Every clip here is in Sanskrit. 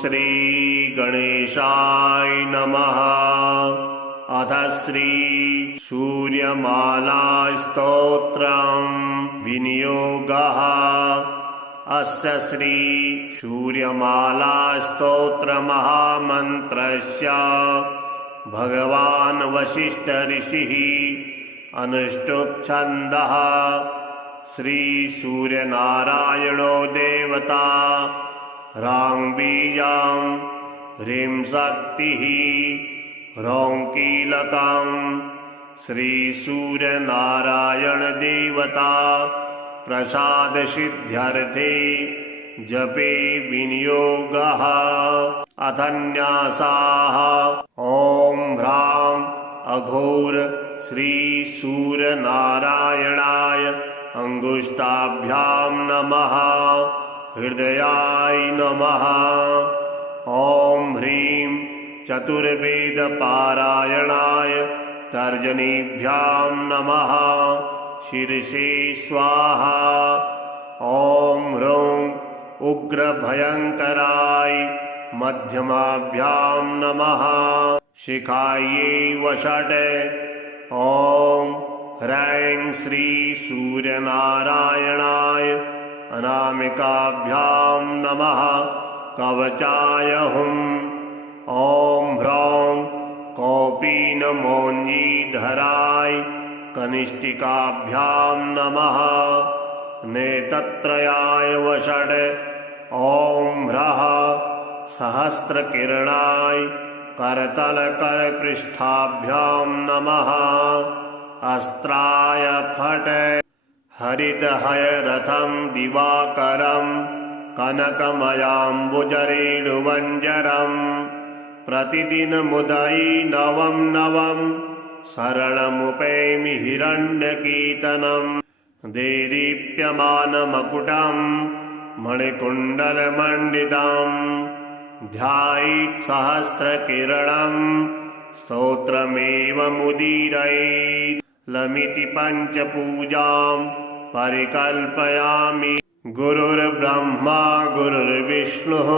श्री गणेशाय नमः। अथ श्री सूर्यमाला स्तोत्रम् विनियोगः। अस्य श्री सूर्यमाला स्तोत्र महामन्त्रस्य भगवान् वसिष्ठ ऋषिः अनुष्टुप् छन्दः। श्री सूर्यनारायणो देवता ह्रां बीजां ह्रीं शक्तिः ह्रौं कीलकम्। श्री सूर्यनारायण देवता प्रसाद सिद्ध्यर्थे जपे विनियोगः। अथ न्यासाः। ॐ ह्रां अघोर श्री सूर्यनारायणाय अंगुष्ठाभ्यां नमः। हृदयाय नमः। ॐ ह्रीं चतुर्वेद पारायणाय तर्जनीभ्यां नमः। शीर्षे स्वाहा। ॐ ह्रौं उग्रभयङ्कराय मध्यमाभ्यां नमः। शिखायै वषट्। ॐ ह्रैं श्री सूर्यनारायणाय अनामिकाभ्यां नमः। कवचाय हुम्। ॐ ह्रौं कौपीनमौञ्जीधराय कनिष्ठिकाभ्यां नमः। नेत्रत्रयाय वषट्। ॐ ह्रः सहस्रकिरणाय करतलकरपृष्ठाभ्यां नमः। अस्त्राय फट्। हरितहयरथं दिवाकरं कनकमयाम्बुजरेणुवञ्जरम् प्रतिदिनमुदयि नवं शरणमुपैमि हिरण्यकीर्तनम्। देदीप्यमानमकुटं मणिकुण्डलमण्डितम् ध्यायेत् सहस्रकिरणं स्तोत्रमेवमुदीरयेत्। लमिति पञ्चपूजां परिकल्पयामि। गुरुर्ब्रह्मा गुरुर्विष्णुः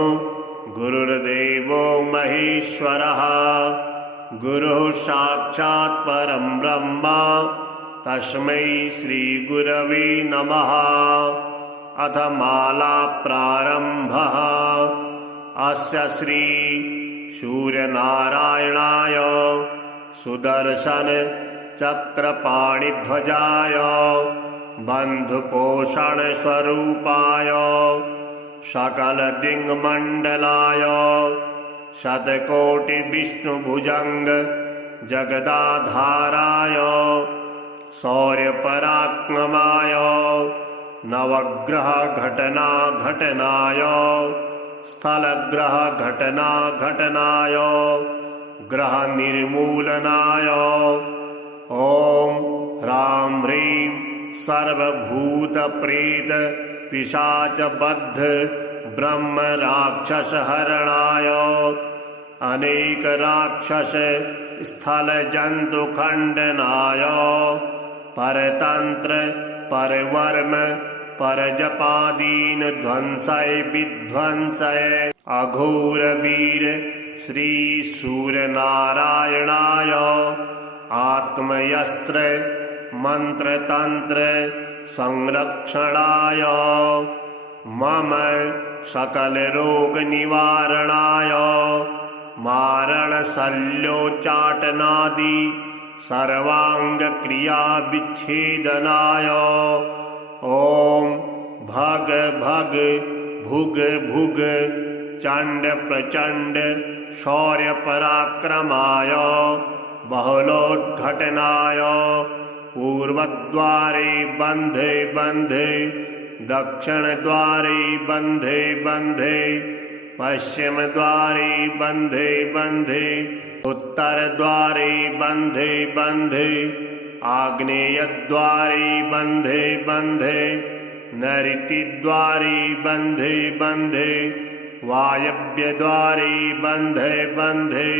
गुरुर्देवो महेश्वरः। गुरुः साक्षात् परं ब्रह्म तस्मै श्रीगुरवे नमः। अथ माला प्रारम्भः। अस्य श्री सूर्यनारायणाय सुदर्शन चक्रपाणिध्वजाय बन्धुपोषण स्वरूपाय सकलदिङ्मण्डलाय शतकोटिविष्णुभुजङ्ग जगदाधाराय शौर्यपराक्रमाय नवग्रहघटनाघटनाय स्थलग्रहघटनाघटनाय ग्रहनिर्मूलनाय ॐ ह्रां ह्रीं सर्वभूतप्रेत पिशाचबद्ध ब्रह्मराक्षसहरणाय अनेकराक्षस स्थलजन्तुखण्डनाय परतन्त्र परवर्म परजपादीन ध्वंसय विध्वंसय अघोरवीर श्री सूर्यनारायणाय आत्मयस्त्र मंत्रतंत्र संरक्षणाय मम सकलरोगनिवारणाय मारणशल्योच्चाटनादि सर्वाङ्गक्रियाविच्छेदनाय ॐ भग भग भुग भुग चण्ड प्रचण्ड शौर्यपराक्रमाय बहुलोद्घटनाय पूर्वद्वारे बन्धे बन्धे दक्षिणद्वारे बन्धे बन्धे पश्चिमद्वारे बन्धे बन्धे उत्तरद्वारे बन्धे बन्धे आग्नेयद्वारे बन्धे बन्धे नैऋत्यद्वारे बन्धे बन्धे वायव्यद्वारे बन्धे बन्धे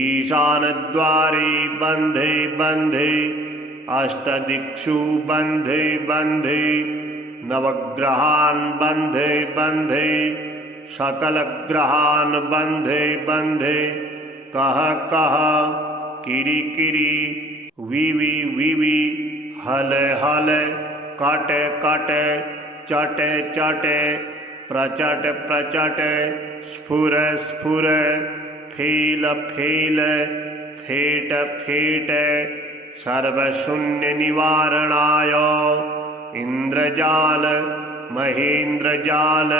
ईशानद्वारे बन्धे बन्धे अष्टदिक्षु बन्धे बन्धे नवग्रहान् बन्धे बन्धे सकलग्रहान् बन्धे बन्धे कः कः किरि किरि विवि विवि हले हले काटे काटे चटे चटे प्रचट प्रचट स्फुर स्फुर फील फील फेट फेट सर्वशून्य निवारणाय इंद्रजाल महेन्द्रजाल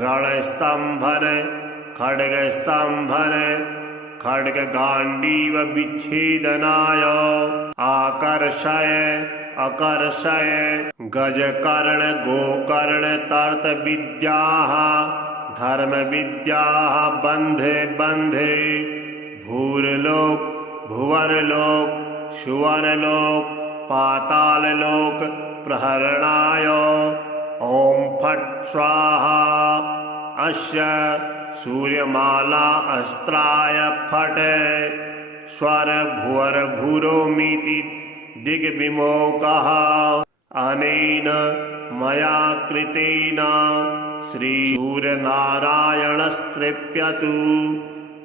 रणस्तंभन खड्गस्तंभन खड्गगांडीव विच्छेदनाय आकर्षय अकर्षय गजकर्ण गोकर्ण तर्त विद्याः धर्म विद्याः बन्धे बन्धे भूर्लोक भुवर्लोक सुवर्लोक पाताललोक प्रहरणाय ॐ फट् स्वाहा अस्य सूर्यमाला अस्त्राय फट् स्वर भुवर भूरोमिति दिग्विमोकः अनेन मया कृतेन श्रीसूर्यनारायणस्तृप्यतु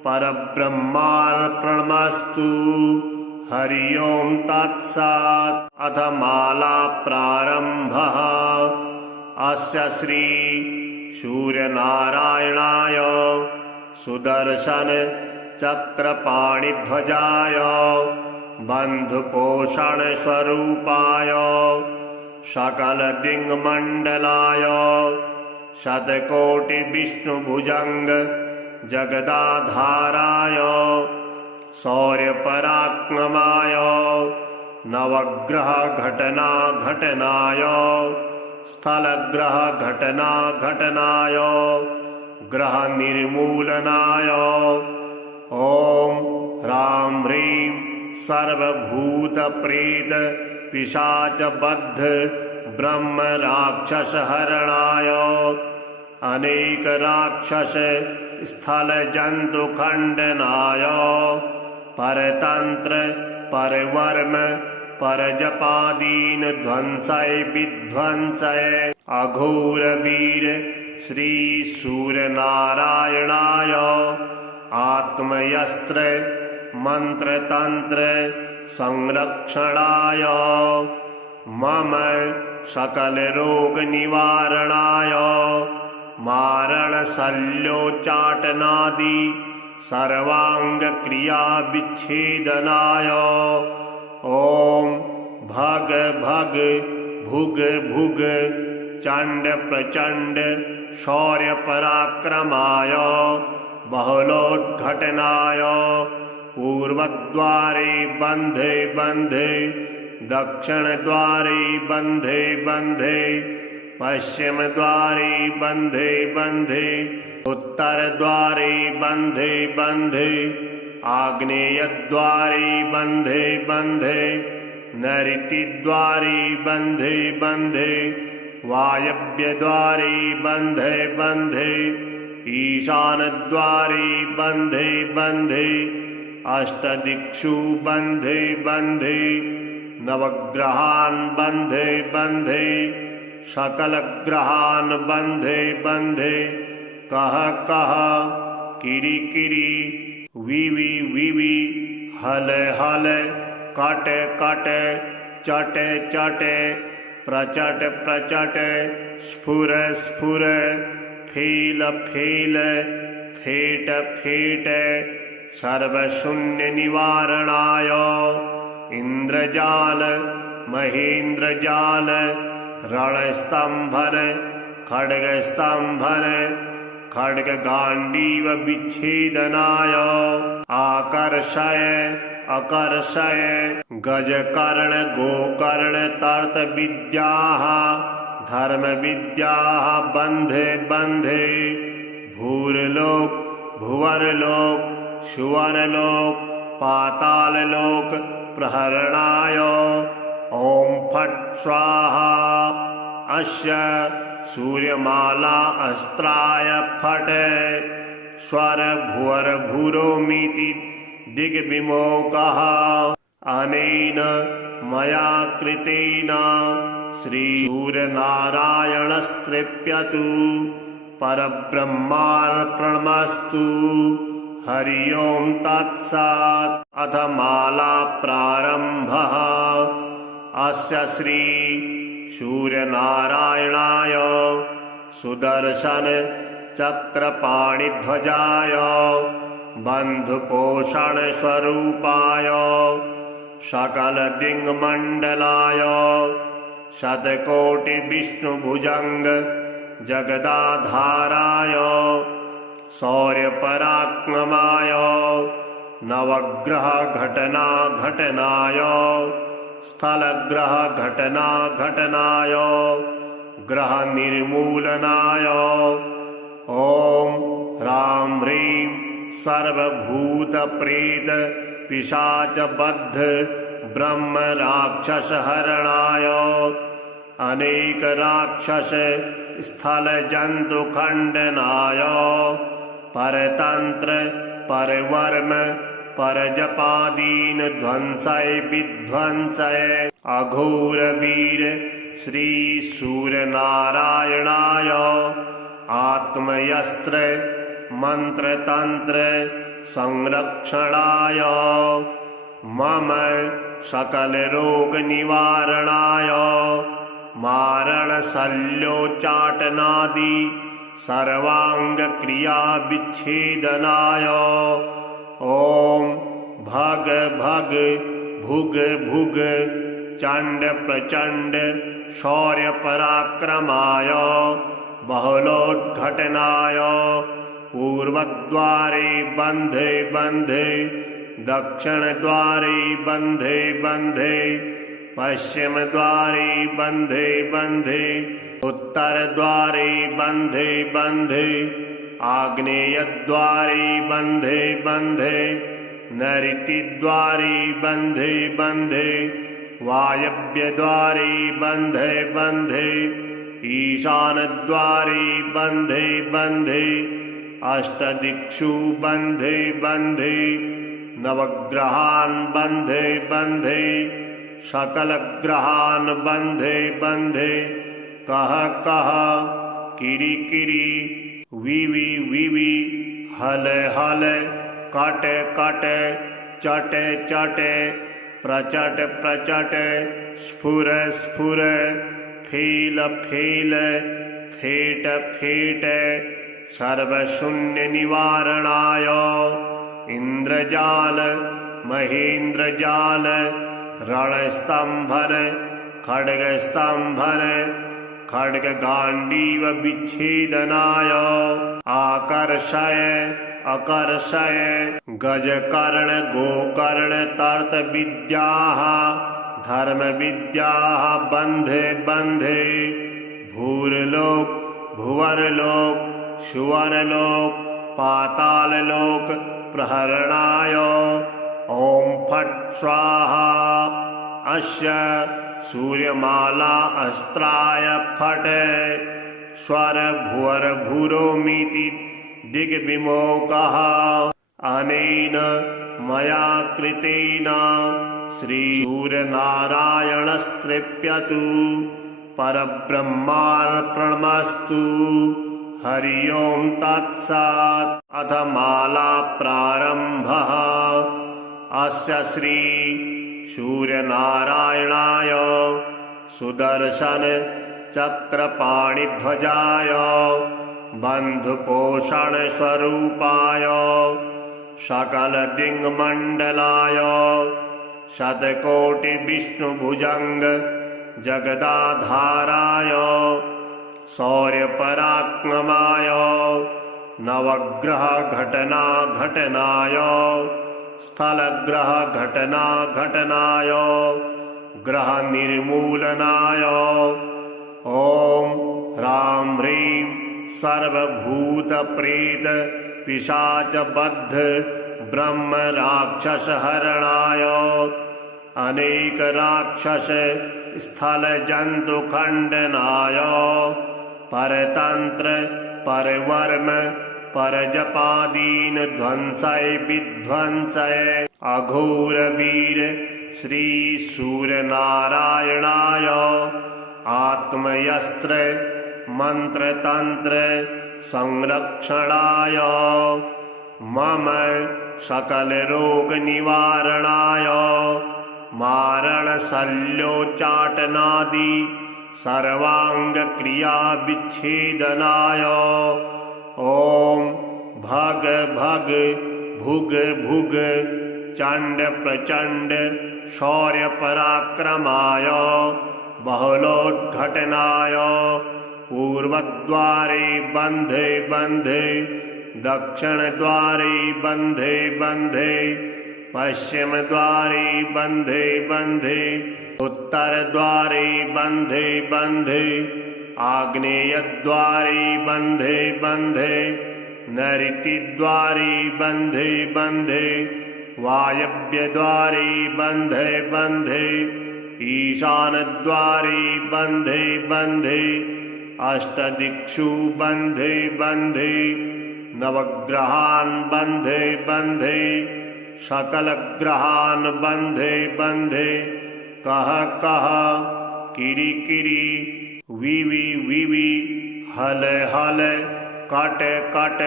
परब्रह्मार्पणमस्तु हरि ओं तत्सत्। अथ माला प्रारम्भः। अस्य श्री सूर्यनारायणाय सुदर्शन चक्रपाणिध्वजाय बन्धुपोषण स्वरूपाय सकल दिङ्मण्डलाय शतकोटि विष्णुभुजंग जगदाधाराय शौर्यपराक्रमाय नवग्रह घटना घटनाय स्थलग्रह घटना घटनाय ग्रह निर्मूलनाय ओम ह्रां ह्रीं सर्वभूत प्रेत पिशाच बद्ध ब्रह्म राक्षस हरणाय अनेक राक्षस स्थल जंतु खंडनाय परतंत्र परवर्म परजपादीन ध्वंसय विध्वंसय अघोर वीर श्री सूर्यनारायणाय आत्मयस्त्र मंत्र तंत्र संरक्षणाय मम सकल रोग निवारणाय मारण शल्योच्चाटनादि सर्वांग क्रिया विच्छेदनाय ओम भग भग भुग भुग चंड प्रचंड शौर्य पराक्रमाय बहुलोद्घटनाय पूर्वद्वारे बंधे बंधे दक्षिण द्वारे बंधे बंधे पश्चिम द्वारे बंधे बंधे उत्तर द्वारे बंधे बंधे आग्नेय द्वारे बंधे बंधे नैऋति द्वारे बंधे बंधे वायव्य द्वारे बंधे बंधे ईशान द्वारे बंधे बंधे अष्टदिक्षु बंधे बंधे नवग्रहान् बंधे बंधे सकल ग्रहान् बंधे बंधे कः कः किरि किरि विवि विवि हले हले काटे काटे चटे चटे प्रचट प्रचट स्फुर स्फुर फील फील फेट फेट सर्वशून्य निवारणाय इंद्रजाल महेन्द्रजाल रणस्तंभन खड्गस्तंभन खड्गगांडीव विच्छेदनाय आकर्षय अकर्षय गजकर्ण गोकर्ण तर्त विद्याः धर्म विद्याः बन्धे बन्धे भूर्लोक भुवर्लोक सुवर्लोक पाताललोक प्रहरणाय ॐ फट् स्वाहा अस्य सूर्यमाला अस्त्राय फट् स्वर भुवर भूरोमिति दिग्विमोकः अनेन मया कृतेन श्रीसूर्यनारायणस्तृप्यतु परब्रह्मार्पणमस्तु। हरि ओं तत्सत्। अथ माला प्रारंभः। अस्य श्री सूर्यनारायणाय सुदर्शन चक्रपाणिध्वजाय बन्धुपोषण स्वरूपाय सकल दिङ्मण्डलाय शतकोटि विष्णुभुजंग जगदाधाराय शौर्यपराक्रमाय नवग्रह घटना घटनाय स्थलग्रह घटना घटनाय ग्रह निर्मूलनाय ओम ह्रां ह्रीं सर्वभूत प्रेत पिशाच बद्ध ब्रह्म राक्षस हरणाय अनेक राक्षस स्थल जंतु खंडनाय परतंत्र परवर्म परजपादीन ध्वंसय विध्वंसय अघोर वीर श्री सूर्यनारायणाय आत्मयस्त्र मंत्र तंत्र संरक्षणाय मम सकल रोग निवारणाय मारण शल्योचाटनादि सर्वांग क्रिया विच्छेदनाय ओम भग भग भुग भुग चंड प्रचंड शौर्य पराक्रमाय बहुलोद्घटनाय पूर्वद्वारे बंधे बंधे दक्षिण द्वारे बंधे बंधे पश्चिम द्वारे बंधे बंधे उत्तर द्वारे बंधे बंधे आग्नेय द्वारे बंधे बंधे नैऋति द्वारे बंधे बंधे वायव्य द्वारे बंधे बंधे ईशान द्वारे बंधे बंधे अष्टदिक्षु बंधे बंधे नवग्रहान् बंधे बंधे सकल ग्रहान् बंधे बंधे कह कह किरी किरी विवि विवि हल हल कट कट चट चट प्रचट प्रचट स्फुर स्फुर फील फील फेट फेट सर्वशून्य निवारणाय इंद्रजाल महेन्द्रजाल रणस्तंभन खड्गस्तंभन खड्ग गांडीव विच्छेदनाय आकर्षय अकर्षय गजकर्ण गोकर्ण तर्त विद्याः धर्म विद्याः बंधे बंधे भूरलोक भुवरलोक सुवरलोक पाताललोक प्रहरणाय ओम फट् स्वाहा अस्य सूर्यमाला अस्त्राय फट् स्वर भुवर भूरोमीति दिग्विमोकः अनेन मया कृतेन श्री सूर्यनारायणस्तृप्यतु परब्रह्मार्पणमस्तु। हरि ओं तत्सत्। अथ माला प्रारंभः। अस्य श्री सूर्यनारायणाय सुदर्शन चक्रपाणिध्वजाय बन्धुपोषण स्वरूपाय सकल दिङ्मण्डलाय शतकोटि विष्णुभुजंग जगदाधाराय शौर्यपराक्रमाय नवग्रह घटना घटनाय स्थलग्रह घटना घटनाय ग्रह निर्मूलनाय ओम ह्रां ह्रीं सर्वभूत प्रेत पिशाच बद्ध ब्रह्म राक्षस हरणाय अनेक राक्षस स्थल जंतु खंडनाय परतंत्र परवर्म परजपादीन ध्वंसय विध्वंसय अघोर वीर श्री सूर्यनारायणाय आत्मयस्त्र मंत्र तंत्र संरक्षणाय मम सकलरोगनिवारणाय मारणशल्योच्चाटनादि सर्वाङ्गक्रियाविच्छेदनाय ॐ भग भग भुग भुग चण्ड प्रचण्ड शौर्यपराक्रमाय बहुलोद्घटनाय पूर्वद्वारे बन्धे बन्धे दक्षिणद्वारे बन्धे बन्धे पश्चिमद्वारे बन्धे बन्धे उत्तरद्वारे बन्धे बन्धे आग्नेयद्वारे बन्धे बन्धे नैऋतिद्वारे बन्धे बन्धे वायव्यद्वारे बन्धे बन्धे ईशानद्वारे बन्धे बन्धे अष्टदिक्षु बन्धे बन्धे नवग्रहान् बन्धे बन्धे सकलग्रहान् बन्धे बन्धे कः कः किरि किरि विवि विवि हल हल कट कट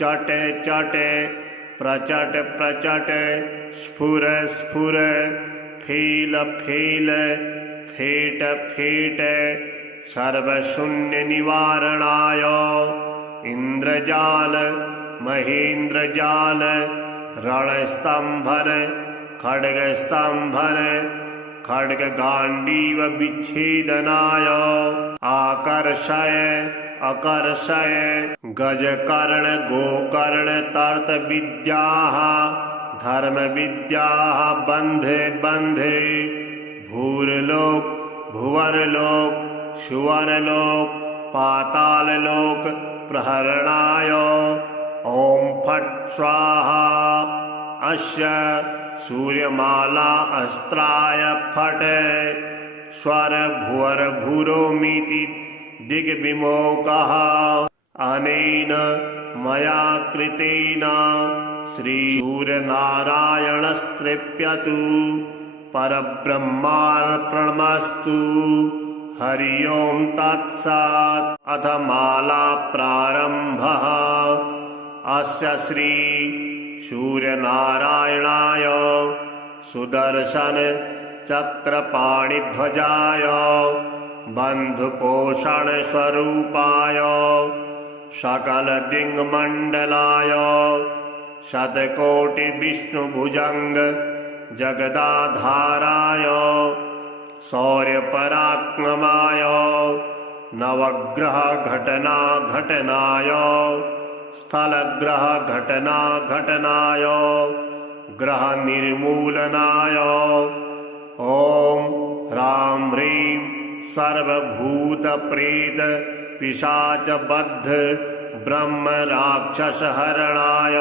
चट चट प्रचट प्रचट स्फुर स्फुर फील फील फेट फेट सर्वशून्यनिवारणाय इन्द्रजाल महेन्द्रजाल रणस्तम्भन खड्गस्तम्भन खड्गगाण्डीव विच्छेदनाय आकर्षय अकर्षय गजकर्ण गोकर्ण तर्तविद्याः धर्मविद्याः बन्धे बन्धे भूर्लोक भुवर्लोक सुवर्लोक पाताललोक प्रहरणाय ॐ फट् स्वाहा अस्य सूर्यमाला अस्त्राय फट् स्वर भुवर भूरोमिति दिग्विमोकः अनेन मया कृतेन श्रीसूर्यनारायणस्तृप्यतु परब्रह्मार्पणमस्तु हरि ओं तत्सत्। अथ माला प्रारम्भः। अस्य श्री सूर्यनारायणाय सुदर्शन चक्रपाणिध्वजाय बन्धुपोषण स्वरूपाय सकलदिङ्मण्डलाय शतकोटि विष्णुभुजंग जगदाधाराय शौर्यपराक्रमाय नवग्रह घटना घटनाय स्थलग्रह घटना घटनाय ग्रह निर्मूलनाय ओम ह्रां ह्रीं सर्वभूत प्रेत पिशाच बद्ध ब्रह्म राक्षस हरणाय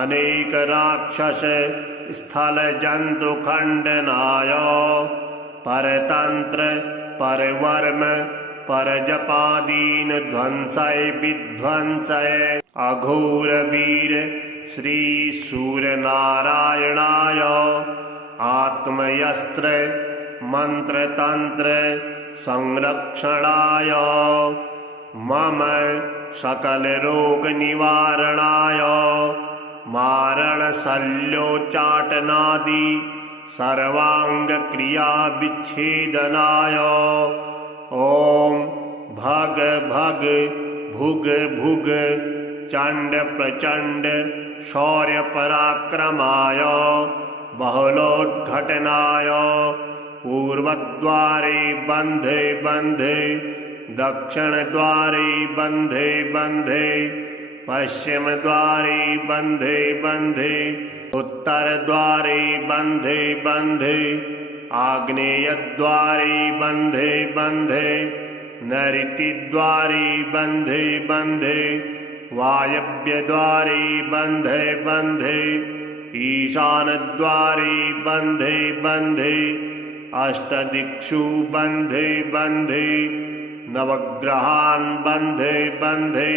अनेक राक्षस स्थल जंतु खंडनाय परतंत्र परवर्म परजपादीन ध्वंसय विध्वंसय अघोर वीर श्री सूर्यनारायणाय आत्मयस्त्र मंत्र तंत्र संरक्षणाय मम सकल रोग निवारणाय मारण शल्योच्चाटनादि सर्वांग क्रिया विच्छेदनाय ओम भग भग भुग भुग चंड प्रचंड शौर्य पराक्रमाय बहुलोद्घटनाय पूर्वद्वारे बन्धे बन्धे दक्षिणद्वारे बन्धे बन्धे पश्चिमद्वारे बन्धे बन्धे उत्तरद्वारे बन्धे बन्धे आग्नेयद्वारे बन्धे बन्धे नैऋतिद्वारे बन्धे बन्धे वायव्यद्वारे बन्धे बन्धे ईशानद्वारे बन्धे बन्धे अष्टदिक्षु बन्धे बन्धे नवग्रहान् बन्धे बन्धे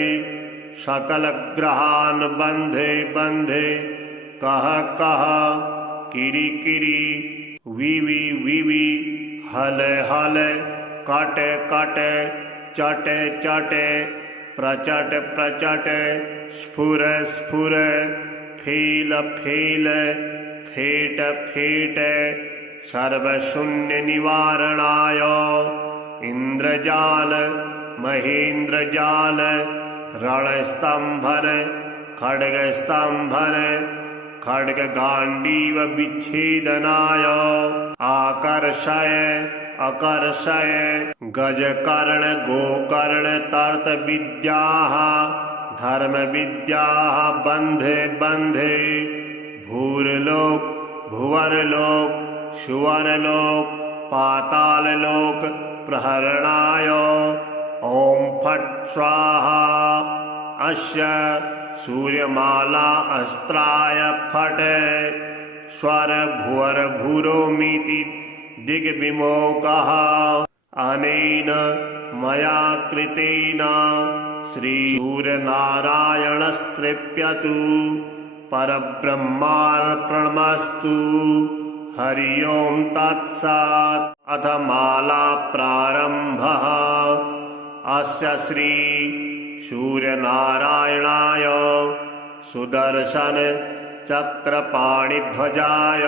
सकलग्रहान् बन्धे बन्धे कः कः किरि किरि विवि विवि हल हल कट कट चट चट प्रचट प्रचट स्फुर स्फुर फेल फेल फेट फेट सर्वशून्य निवारणाय इंद्रजाल महेन्द्रजाल रणस्तंभन खड्गस्तंभन खड्गगांडीव विच्छेदनाय आकर्षय अकर्षय गजकर्ण गोकर्ण तर्त विद्याः धर्म विद्याः बंधे बंधे भूरलोक भुवरलोक सुवरलोक पाताललोक प्रहरणाय ओम फट् स्वाहा अस्य सूर्यमाला अस्त्राय फट् स्वर भुवर भूरोमिति दिग्विमोकः अनेन मया कृतेन श्रीसूर्यनारायणस्तृप्यतु परब्रह्मार्पणमस्तु हरि ओं तत्सत्। अथ माला प्रारंभः। अस्य श्री सूर्यनारायणाय सुदर्शन चक्रपाणिध्वजाय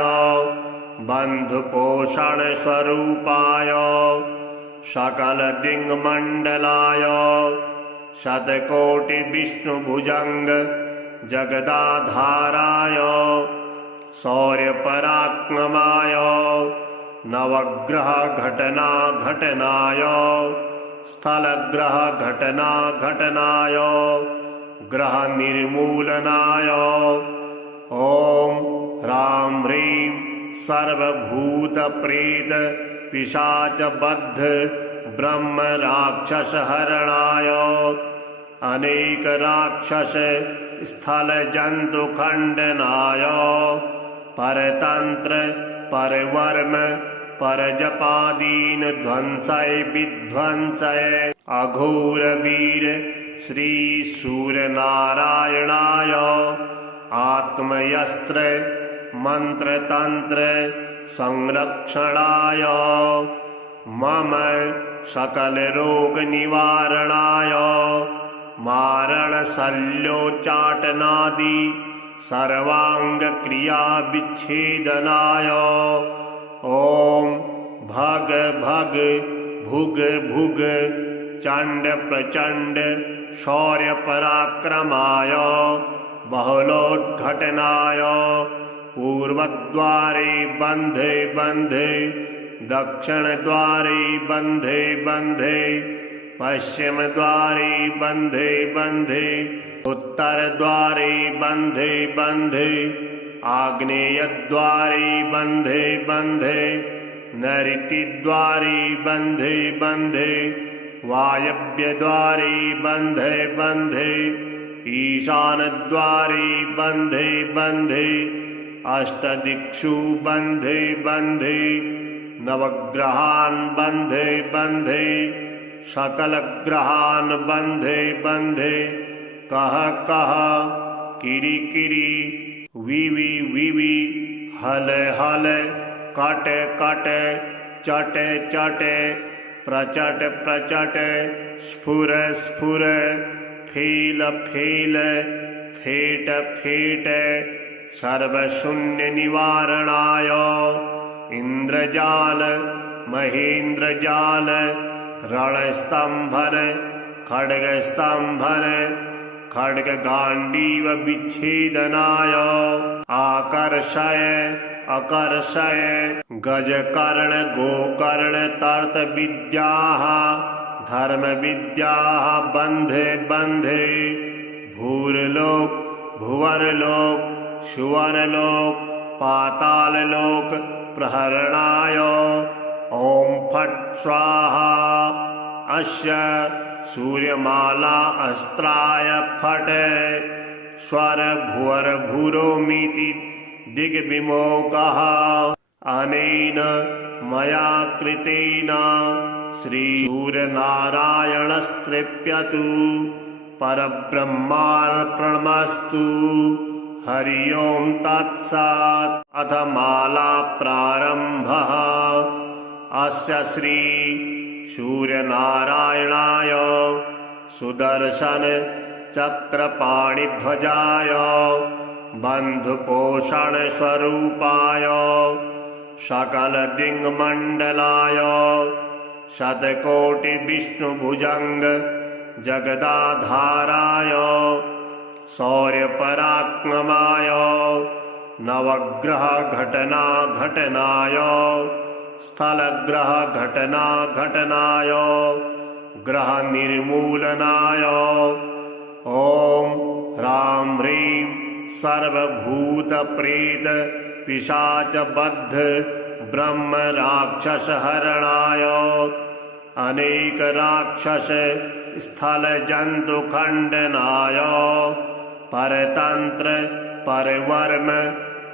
बंधुपोषण स्वरूपाय सकल दिङ्मण्डलाय शतकोटि विष्णुभुजंग जगदाधाराय शौर्य पराक्रमाय नवग्रह घटना घटनाय स्थल ग्रह घटना घटनाय ग्रह निर्मूलनाय ओम ह्रां ह्रीं सर्वभूत प्रेत पिशाच बद्ध ब्रह्म राक्षस हरणाय अनेक राक्षस स्थल जंतु खंडनाय परतंत्र परवर्म परजपादीन ध्वंसय विध्वंसय अघोर वीर श्री सूर्यनारायणाय आत्मयस्त्र मंत्र तंत्र संरक्षणाय मम सकल रोग निवारणाय मारण शल्योचाटनादि सर्वांग क्रिया विच्छेदनाय ओम भग भग भुग भुग चंड प्रचंड शौर्य पराक्रमाय बहुलोद्घटनाय पूर्वद्वारे बंधे बंधे दक्षिण द्वारे बंधे बंधे पश्चिम द्वारे बंधे बंधे उत्तर द्वारे बंधे बंधे आग्नेय द्वारे बंधे बंधे नैऋति द्वारे बंधे बंधे वायव्य द्वारे बंधे बंधे ईशान द्वारे बंधे बंधे अष्टदिक्षु बंधे बंधे नवग्रहान् बंधे बंधे सकल ग्रहान् बंधे बंधे कह कह किरी किरी विवि विवि हल हल कट कट चट चट प्रचट प्रचट स्फुर स्फुर फेल फेल फेट फेट सर्वशून्य निवारणाय इंद्रजाल महेन्द्रजाल रणस्तंभन खड्गस्तंभन खड्गगांडीव विच्छेदनाय आकर्षय अकर्षय गजकर्ण गोकर्ण तर्त विद्याः धर्म विद्याः बंधे बंधे भूरलोक भुवरलोक सुवरलोक पाताललोक प्रहरणाय ओम फट् स्वाहा अस्य सूर्यमाला अस्त्राय फट् स्वर भुवर भूरोमिति दिग्विमोकः अनेन मया कृतेन श्रीसूर्यनारायणस्तृप्यतु परब्रह्मार्पणमस्तु हरि ओं तत्सत्। अथ माला प्रारंभः। अस्य श्री सूर्यनारायणाय सुदर्शन चक्रपाणिध्वजाय बन्धुपोषण स्वरूपाय सकल दिङ्मण्डलाय शतकोटि विष्णुभुजंग जगदाधाराय शौर्यपराक्रमाय नवग्रह घटना घटनाय स्थलग्रह घटना घटनाय ग्रह निर्मूलनाय ओम ह्रां ह्रीं सर्वभूत प्रेत पिशाच बद्ध ब्रह्म राक्षस हरणाय अनेक राक्षस स्थल जंतु खंडनाय परतंत्र परवर्म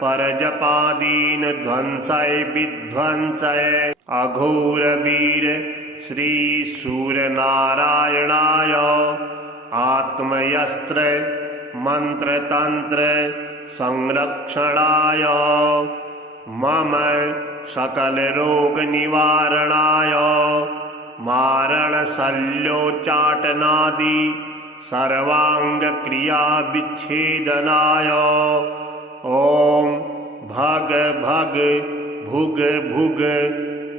परजपादीन ध्वंसय विध्वंसय अघोर वीर श्री सूर्यनारायणाय आत्मयस्त्र मंत्र तंत्र संरक्षणाय मम सकल रोग निवारणाय मारण शल्योच्चाटनादि सर्वांग क्रिया विच्छेदनाय ओम भग भग भुग भुग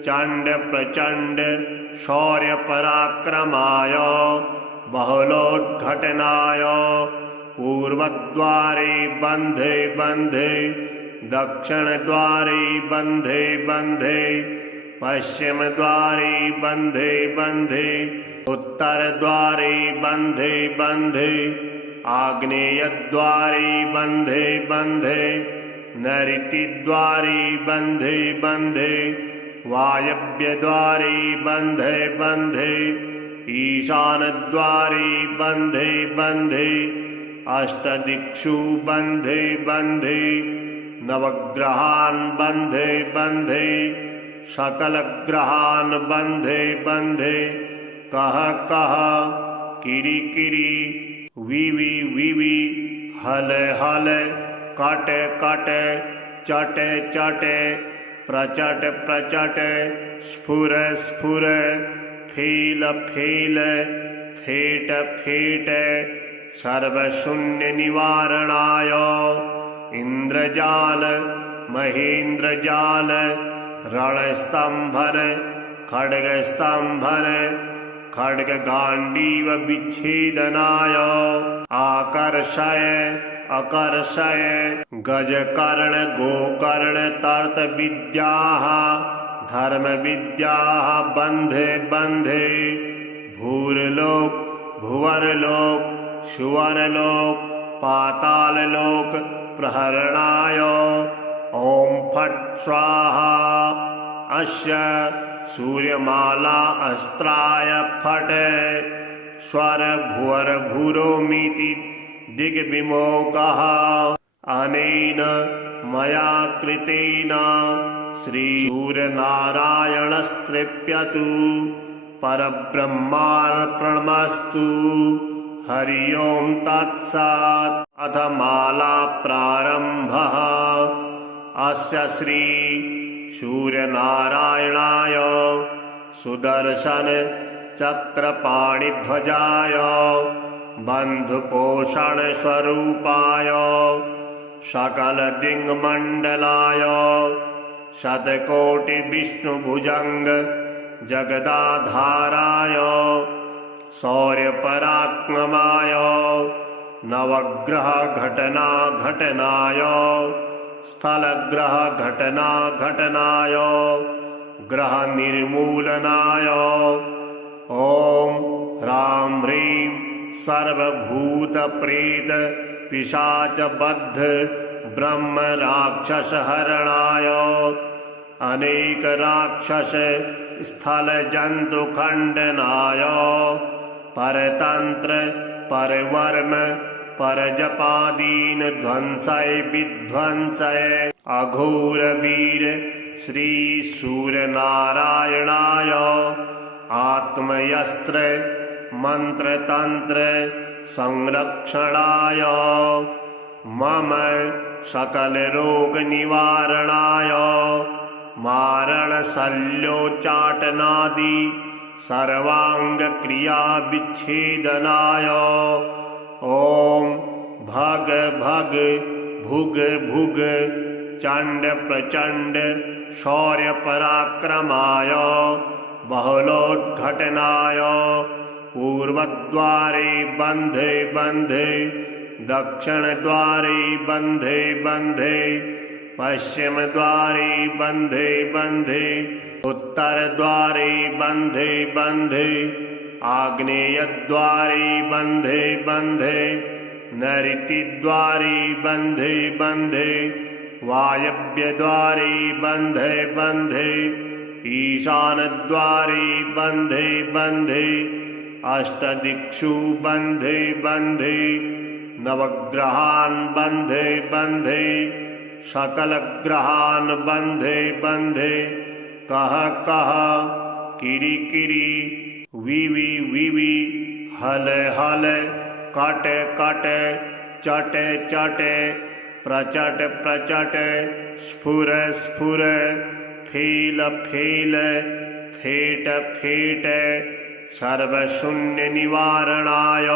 चंड प्रचंड शौर्य पराक्रमाय बहुलोद्घटनाय पूर्वद्वारे बंधे बंधे दक्षिण द्वारे बंधे बंधे पश्चिम द्वारे बंधे बंधे उत्तर द्वारे बंधे बंधे आग्नेय द्वारे बंधे बंधे नैऋति द्वारे बंधे बंधे वायव्य द्वारे बंधे बंधे ईशान द्वारे बंधे बंधे अष्टदिक्षु बंधे बंधे नवग्रहान् बंधे बंधे सकल ग्रहान् बंधे बंधे कह कह किरी किरी विवि विवि हल हल कट कट चट चट प्रचट प्रचट स्फुर स्फुर फील फील फेट फेट सर्वशून्य निवारणाय इंद्रजाल महेंद्रजाल रणस्तंभन खड्गस्तंभन खड्ग गांडीव विच्छेदनाय आकर्षय अकर्षय गजकर्ण गोकर्ण तर्त विद्याः धर्म विद्याः बंधे बंधे भूरलोक भुवरलोक सुवरलोक पाताललोक प्रहरणाय ओम फट् स्वाहा अस्य सूर्यमाला अस्त्राय फट् स्वर भुवर भूरोमिति दिग्विमोकः अनेन मया कृतेन श्री सूर्यनारायणस्तृप्यतु परब्रह्मार्पणमस्तु हरि ओम तत्सत् अथ माला प्रारंभः अस्य श्री सूर्यनारायणाय सुदर्शन चक्रपाणिध्वजाय बन्धुपोषण स्वरूपाय सकल दिङ्मण्डलाय शतकोटि विष्णुभुजंग जगदाधाराय शौर्य पराक्रमाय नवग्रह घटना घटनाय स्थलग्रह घटना घटनाय ग्रह निर्मूलनाय ओम ह्रां ह्रीं सर्वभूत प्रेत पिशाच बद्ध ब्रह्म राक्षस हरणाय अनेक राक्षस स्थल जंतु खंडनाय परतंत्र परवर्म परजपादीन ध्वंसय विध्वंसय अघोर वीर श्री सूर्यनारायणाय आत्मयस्त्र मंत्र तंत्र संरक्षणाय मम सकल रोग निवारणाय मारण शल्योच्चाटनादि सर्वाङ्गक्रियाविच्छेदनाय ॐ भग भग भुग भुग चण्ड प्रचण्ड शौर्यपराक्रमाय बहुलोद्घटनाय पूर्वद्वारे बन्धे बन्धे दक्षिणद्वारे बन्धे बन्धे पश्चिमद्वारे बन्धे बन्धे उत्तरद्वारे बन्धे बन्धे आग्नेयद्वारे बन्धे बन्धे नैऋतिद्वारे बन्धे बन्धे वायव्यद्वारे बन्धे बन्धे ईशानद्वारे बन्धे बन्धे अष्टदिक्षु बन्धे बन्धे नवग्रहान् बन्धे बन्धे सकलग्रहान् बन्धे बन्धे कः कः किरि किरि विवि विवि हल हल कट कट चट चट प्रचट प्रचट स्फुर स्फुर फील फील फेट फेट सर्वशून्य निवारणाय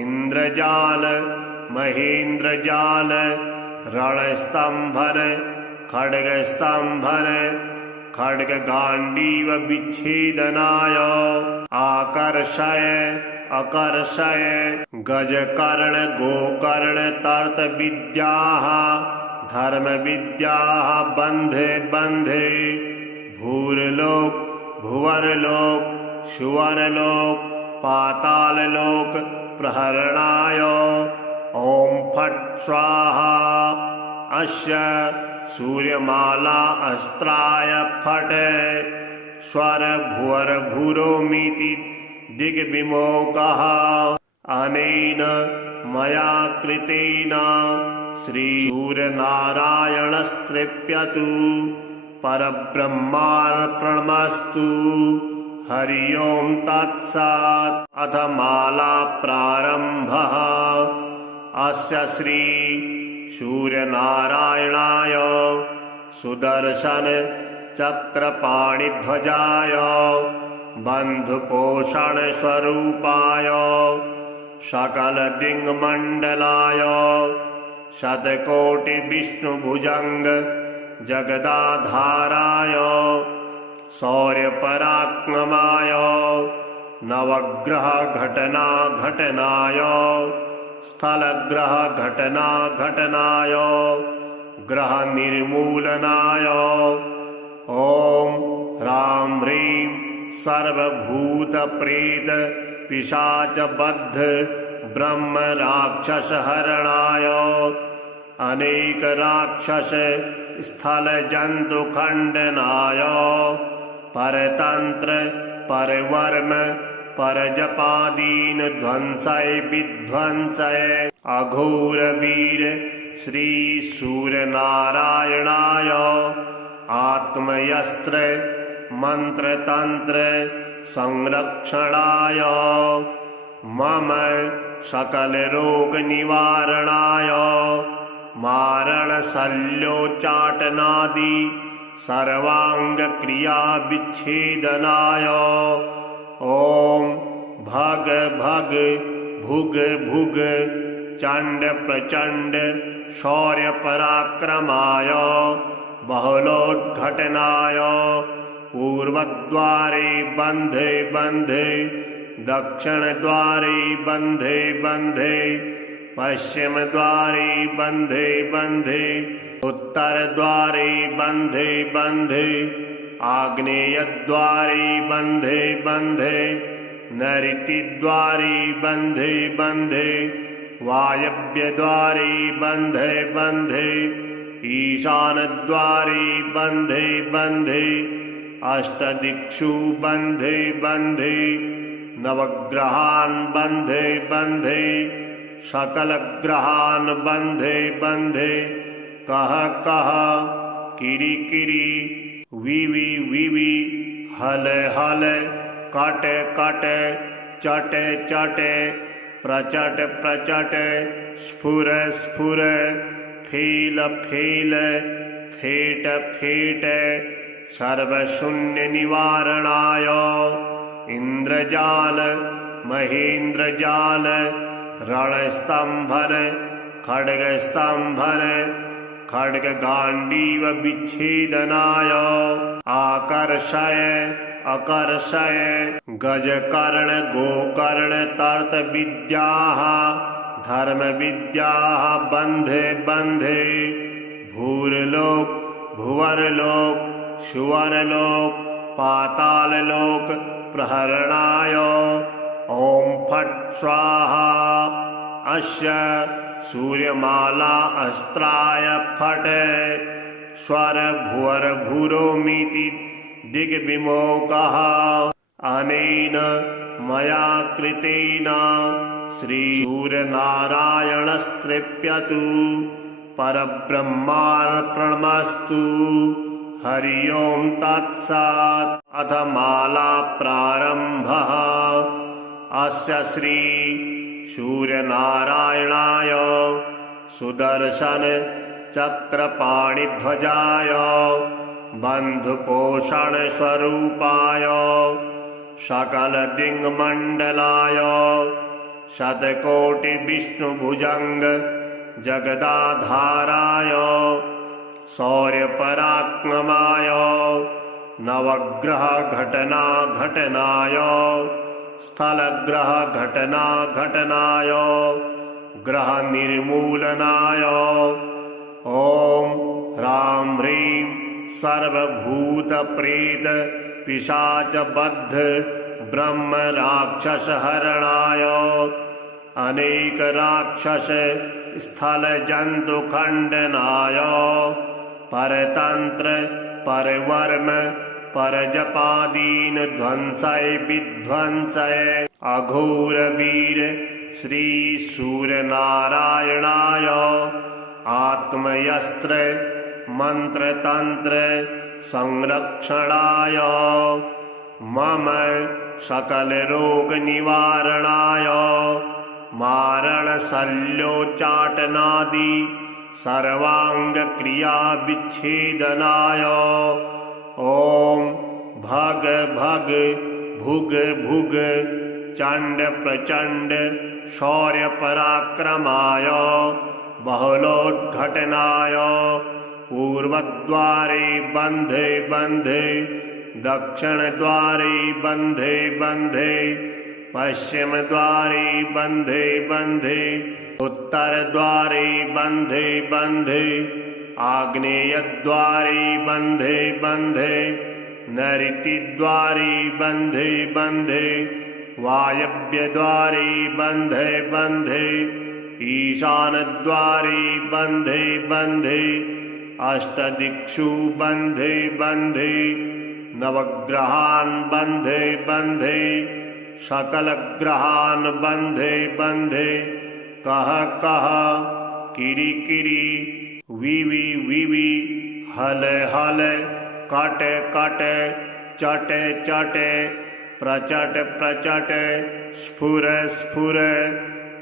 इंद्रजाल महेन्द्रजाल रणस्तंभन खड्गस्तंभन खड्गगांडीव विच्छेदनाय आकर्षय अकर्षय गजकर्ण गोकर्ण तर्त विद्याः धर्म विद्याः बन्धे बन्धे भूर्लोक भुवर्लोक सुवर्लोक पाताललोक प्रहरणाय ॐ फट् स्वाहा अस्य सूर्यमाला अस्त्राय फट् स्वर भुवर भूरोमिति दिग्विमोकः अनेन मया कृतेन श्रीसूर्यनारायणस्तृप्यतु परब्रह्मार्पणमस्तु हरि ओं तत्सत्। अथ माला प्रारम्भः। अस्य श्री सूर्यनारायणाय सुदर्शन चक्रपाणिध्वजाय बन्धुपोषण स्वरूपाय सकल दिङ्मण्डलाय शतकोटि विष्णुभुजंग जगदाधाराय शौर्यपराक्रमाय नवग्रह घटना घटनाय स्थलग्रह घटना घटनाय ग्रह निर्मूलनाय ओम ह्रां ह्रीं सर्वभूत प्रेत पिशाच बद्ध ब्रह्म राक्षस हरणाय अनेक राक्षस स्थल जंतु खंडनाय परतंत्र परवर्म परजपादीन ध्वंसय विध्वंसय अघोर वीर श्री सूर्यनारायणाय आत्मयस्त्र मंत्र तंत्र संरक्षणाय मम सकल रोग निवारणाय मारण शल्योच्चाटनादि सर्वांग क्रिया विच्छेदनाय ओम भग भग भुग भुग चंड प्रचंड शौर्य पराक्रमाय बहुलोद्घटनाय पूर्वद्वारे बन्धे बन्धे दक्षिणद्वारे बन्धे बन्धे पश्चिमद्वारे बन्धे बन्धे उत्तरद्वारे बन्धे बन्धे आग्नेयद्वारे बन्धे बन्धे नैऋतिद्वारे बन्धे बन्धे वायव्यद्वारे बन्धे बन्धे ईशानद्वारे बन्धे बन्धे अष्टदिक्षु बन्धे बन्धे नवग्रहान् बन्धे बन्धे सकलग्रहान् बन्धे बन्धे कः कः किरि किरि विवि विवि हल हल कट कट चट चट प्रचट प्रचट स्फुर स्फुर फील फील फेट फेट सर्वशून्य निवारणाय इंद्रजाल महेन्द्रजाल रणस्तंभन खड्गस्तंभन खड्गगांडीव विच्छेदनाय आकर्षय अकर्षय गजकर्ण गोकर्ण तर्त विद्याः धर्म विद्याः बंधे बंधे भूरलोक भुवरलोक सुवरलोक पाताललोक प्रहरणाय ओम फट् स्वाहा अस्य सूर्यमाला अस्त्राय फट् स्वर भुवर भूरोमिति दिग्विमोकः अनेन मया कृतेन श्री सूर्यनारायणस्तृप्यतु परब्रह्मार्पणमस्तु। हरि ओम तत्सत्। अथ माला प्रारंभः। अस्य श्री सूर्यनारायणाय सुदर्शन चक्रपाणिध्वजाय बंधुपोषण स्वरूपाय सकल दिङ्मण्डलाय शतकोटि विष्णुभुजंग जगदाधाराय शौर्यपराक्रमाय नवग्रह घटना घटनाय स्थलग्रह घटना घटनाय ग्रह निर्मूलनाय ओम ह्रां ह्रीं सर्वभूत प्रेत पिशाच बद्ध ब्रह्म राक्षस हरणाय अनेक राक्षस स्थल जंतु खंडनाय परतंत्र परवर्म परजपादीन ध्वंसय विध्वंसय अघोर वीर श्री सूर्यनारायणाय आत्मयस्त्र मंत्र तंत्र संरक्षणाय मम सकल रोग निवारणाय मारण शल्योच्चाटनादि सर्वांग क्रिया विच्छेदनाय ओम भग भग भुग भुग चंड प्रचंड शौर्य पराक्रमाय बहुलोद्घटनाय पूर्वद्वारे बंधे बंधे दक्षिण द्वारे बंधे बंधे पश्चिम द्वारे बंधे बंधे उत्तर द्वारे बंधे बंधे आग्नेय द्वारे बंधे बंधे नैऋति द्वारे बंधे बंधे वायव्य द्वारे बंधे बंधे ईशान द्वारे बंधे बंधे अष्टदिक्षु बंधे बंधे नवग्रहान् बंधे बंधे सकल ग्रहान् बंधे बंधे कह कह किरी किरी विवि विवि हल हल कट कट चट चट प्रचट प्रचट स्फुर स्फुर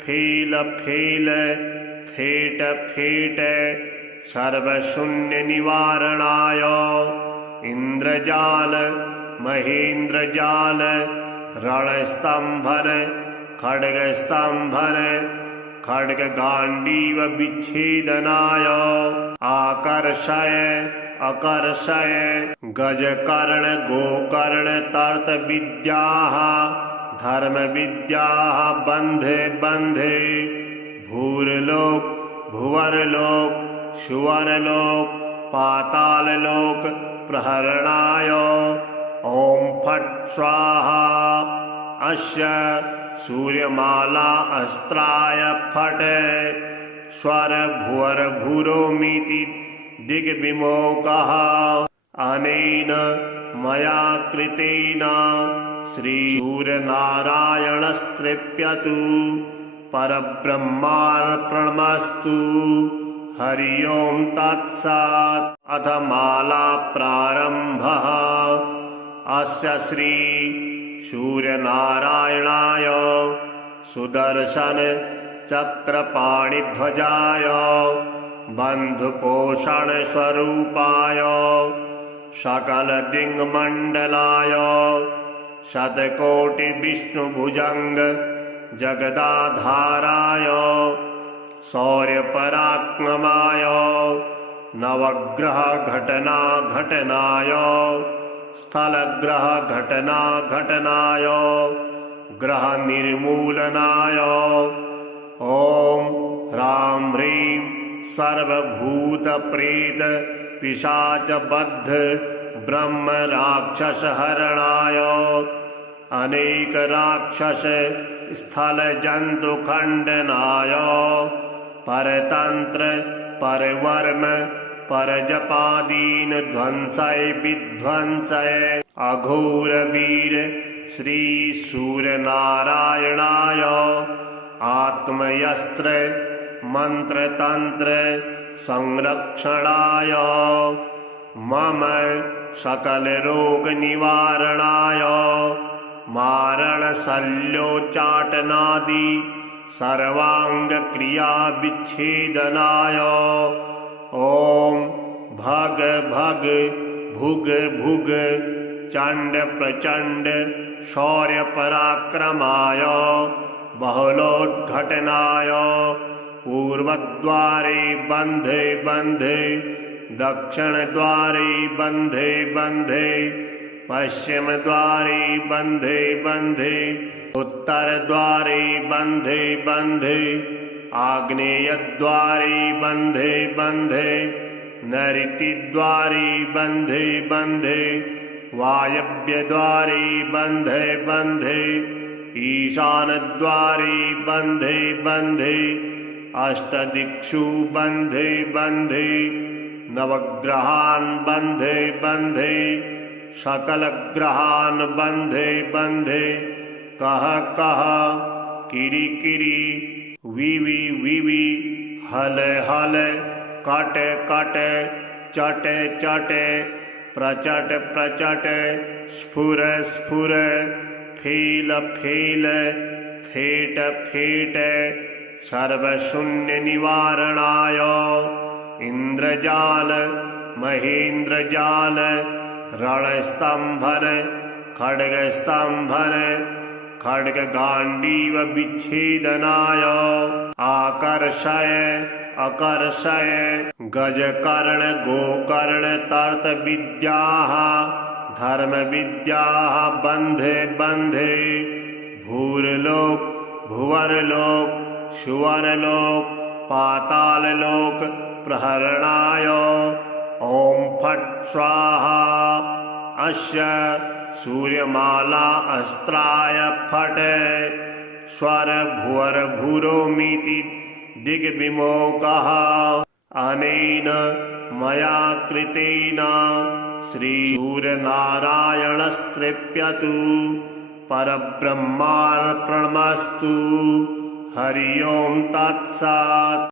फेल फेल फेट फेट सर्वशून्य निवारणाय इंद्रजाल महेन्द्रजाल रणस्तंभन खड्गस्तंभन खड्गगांडीव विच्छेदनाय आकर्षय अकर्षय गजकर्ण गोकर्ण तर्त विद्याः धर्म विद्याः बंधे बंधे भूरलोक भुवरलोक सुवरलोक पाताललोक प्रहरणाय ओम फट् स्वाहा अस्य सूर्यमाला अस्त्राय फट् स्वर भुवर भूरोमिति दिग्विमोकः अनेन मया कृतेन श्री सूर्यनारायणस्तृप्यतु परब्रह्मार्पणमस्तु। हरि ओम तत्सत्। अथ माला प्रारंभः। अस्य श्री सूर्यनारायणाय सुदर्शन चक्रपाणिध्वजाय बंधुपोषण स्वरूपाय सकल दिङ्मण्डलाय शतकोटिविष्णुभुजङ्ग जगदाधाराय शौर्यपराक्रमाय नवग्रहघटनाघटनाय स्थलग्रहघटनाघटनाय ग्रहनिर्मूलनाय ॐ ह्रां ह्रीं सर्वभूतप्रेत पिशाचबद्ध ब्रह्मराक्षसहरणाय अनेकराक्षस स्थलजन्तुखण्डनाय परतन्त्र परवर्म परजपादीन ध्वंसय विध्वंसय अघोरवीर श्रीसूर्यनारायणाय आत्मयस्त्र मन्त्रतन्त्र संरक्षणाय मम सकलरोगनिवारणाय मारणशल्योच्चाटनादि सर्वाङ्गक्रियाविच्छेदनाय ॐ भग भग भुग भुग चण्ड प्रचण्ड शौर्यपराक्रमाय बहुलोद्घटनाय पूर्वद्वारे बन्धे बन्धे दक्षिणद्वारे बन्धे बन्धे पश्चिमद्वारे बन्धे बन्धे उत्तरद्वारे बन्धे बन्धे आग्नेयद्वारे बन्धे बन्धे नैऋतिद्वारे बन्धे बन्धे वायव्यद्वारे बन्धे बन्धे ईशानद्वारे बन्धे बन्धे अष्टदिक्षु बन्धे बन्धे नवग्रहान् बन्धे बन्धे सकलग्रहान् बन्धे बन्धे कः कः किरि किरि विवि विवि हल हल कट कट चट चट प्रचट प्रचट स्फुर स्फुर फेल फेल फेट फेट सर्वशून्यनिवारणाय इन्द्रजाल महेन्द्रजाल रणस्तम्भन खड्गस्तम्भन खड्गगाण्डीव विच्छेदनाय आकर्षय अकर्षय गजकर्ण गोकर्ण तर्तविद्याः धर्मविद्याः बन्धे बन्धे भूर्लोक भुवर्लोक सुवर्लोक पाताललोक प्रहरणाय ॐ फट् स्वाहा अस्य सूर्यमाला अस्त्राय फट् स्वर भुवर भूरोमीति दिग्विमोकः अनेन मया कृतेन श्रीसूर्यनारायणस्तृप्यतु परब्रह्मार्पणमस्तु हरि ओं तत्सत्।